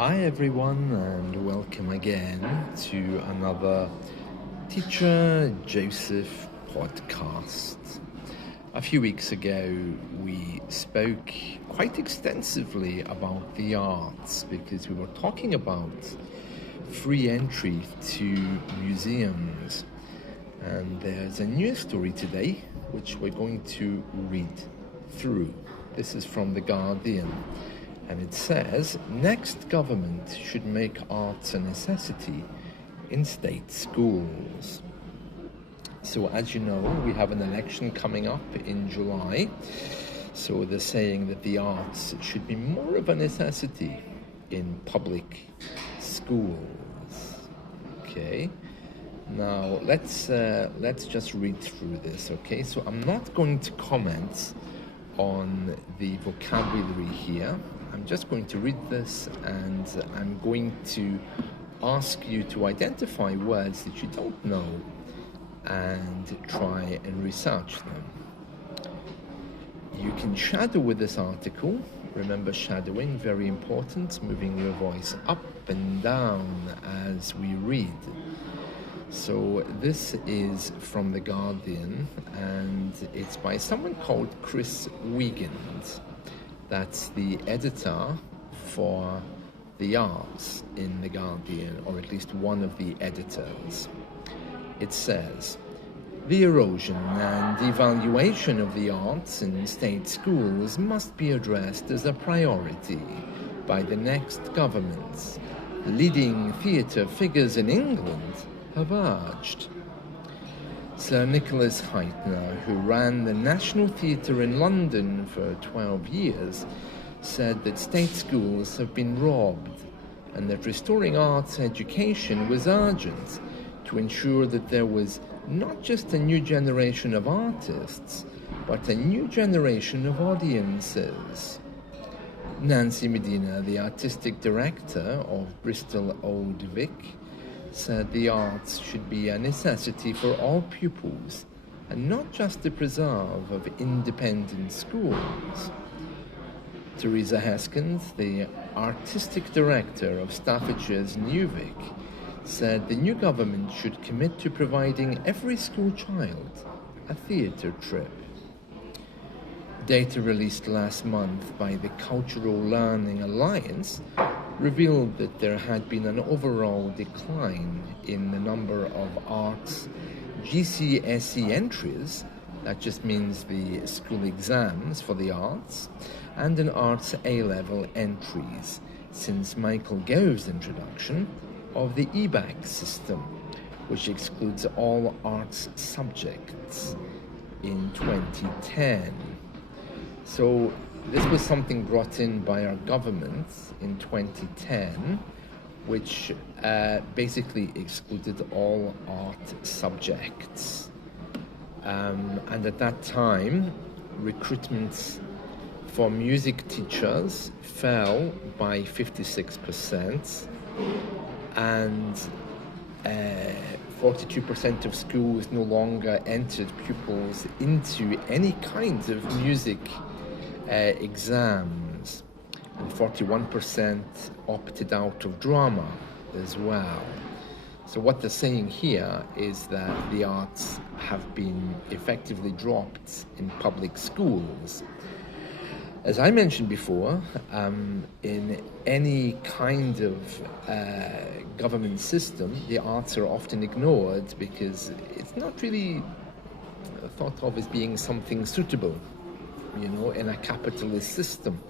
Hi everyone, and welcome again to another Teacher Joseph podcast. A few weeks ago we spoke quite extensively about the arts because we were talking about free entry to museums, and there's a new story today which we're going to read through. This is from The Guardian. And it says, next government should make arts a necessity in state schools. So as you know, we have an election coming up in July. So they're saying that the arts should be more of a necessity in public schools. Okay. Now let's just read through this. Okay. So I'm not going to comment on the vocabulary here. I'm just going to read this, and I'm going to ask you to identify words that you don't know and try and research them. You can shadow with this article. Remember, shadowing, very important, moving your voice up and down as we read. So this is from The Guardian, and it's by someone called Chris Wiegand. That's the editor for the arts in The Guardian, or at least one of the editors. It says, the erosion and devaluation of the arts in state schools must be addressed as a priority by the next governments. Leading theatre figures in England have urged. Sir Nicholas Heitner, who ran the National Theatre in London for 12 years, said that state schools have been robbed and that restoring arts education was urgent to ensure that there was not just a new generation of artists, but a new generation of audiences. Nancy Medina, the artistic director of Bristol Old Vic, said the arts should be a necessity for all pupils and not just the preserve of independent schools. Teresa Heskins, the artistic director of Staffordshire's New Vic, said the new government should commit to providing every school child a theatre trip. Data released last month by the Cultural Learning Alliance revealed that there had been an overall decline in the number of arts GCSE entries, that just means the school exams for the arts, and in arts A-level entries since Michael Gove's introduction of the EBAC system, which excludes all arts subjects in 2010. So this was something brought in by our government in 2010, which basically excluded all art subjects. And at that time, recruitment for music teachers fell by 56%, and 42% of schools no longer entered pupils into any kind of music exams, and 41% opted out of drama as well. So what they're saying here is that the arts have been effectively dropped in public schools. As I mentioned before, in any kind of government system, the arts are often ignored because it's not really thought of as being something suitable. You know, in a capitalist system,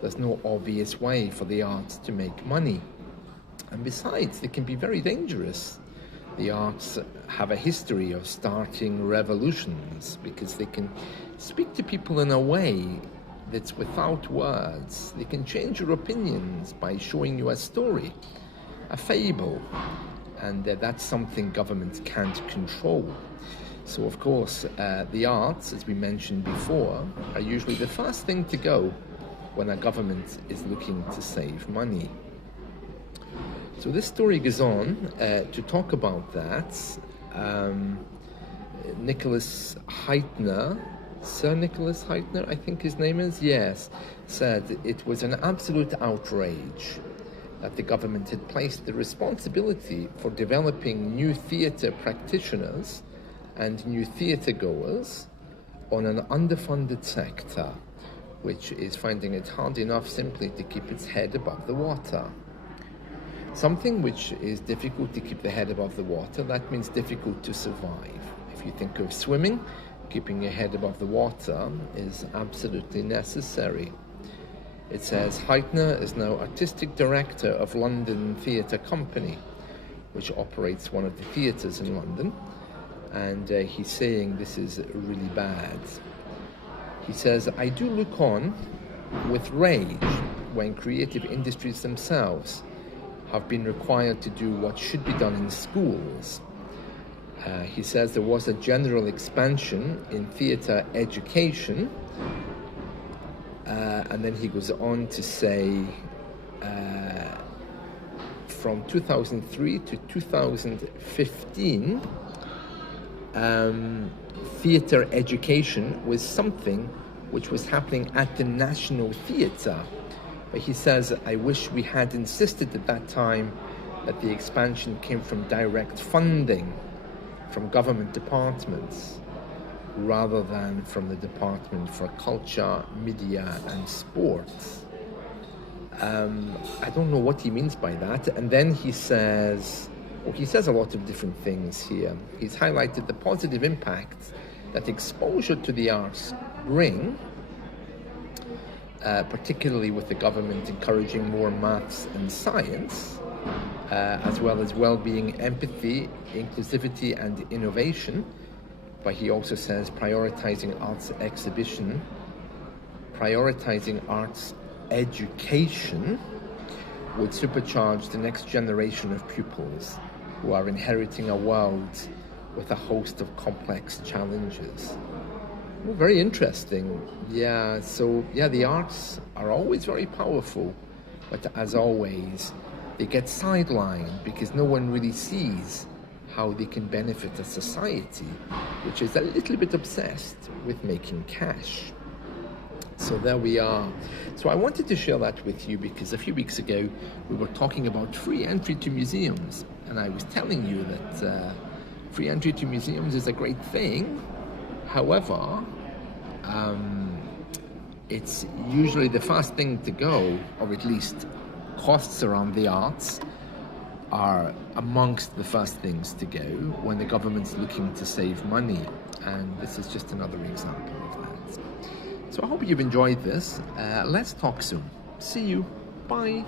there's no obvious way for the arts to make money. And besides, they can be very dangerous. The arts have a history of starting revolutions because they can speak to people in a way that's without words. They can change your opinions by showing you a story, a fable, and that's something governments can't control. So of course, the arts, as we mentioned before, are usually the first thing to go when a government is looking to save money. So this story goes on to talk about that. Nicholas Heitner, Sir Nicholas Heitner, I think his name is, yes, said it was an absolute outrage that the government had placed the responsibility for developing new theatre practitioners and new theatre goers on an underfunded sector, which is finding it hard enough simply to keep its head above the water. Something which is difficult to keep the head above the water, that means difficult to survive. If you think of swimming, keeping your head above the water is absolutely necessary. It says Heitner is now artistic director of London Theatre Company, which operates one of the theatres in London, and he's saying this is really bad. He says, I do look on with rage when creative industries themselves have been required to do what should be done in schools. He says there was a general expansion in theatre education, and then he goes on to say from 2003 to 2015, theatre education was something which was happening at the National Theatre. But he says, I wish we had insisted at that time that the expansion came from direct funding from government departments rather than from the Department for Culture, Media and Sports. I don't know what he means by that. And then he says a lot of different things here. He's highlighted the positive impact that exposure to the arts bring, particularly with the government encouraging more maths and science, as well as well-being, empathy, inclusivity and innovation. But he also says prioritizing arts education would supercharge the next generation of pupils who are inheriting a world with a host of complex challenges. Well, very interesting. The arts are always very powerful, but as always, they get sidelined because no one really sees how they can benefit a society which is a little bit obsessed with making cash. So there we are. So I wanted to share that with you because a few weeks ago we were talking about free entry to museums, and I was telling you that free entry to museums is a great thing. However, it's usually the first thing to go, or at least costs around the arts are amongst the first things to go when the government's looking to save money, and this is just another example of that. So I hope you've enjoyed this. Let's talk soon. See you. Bye.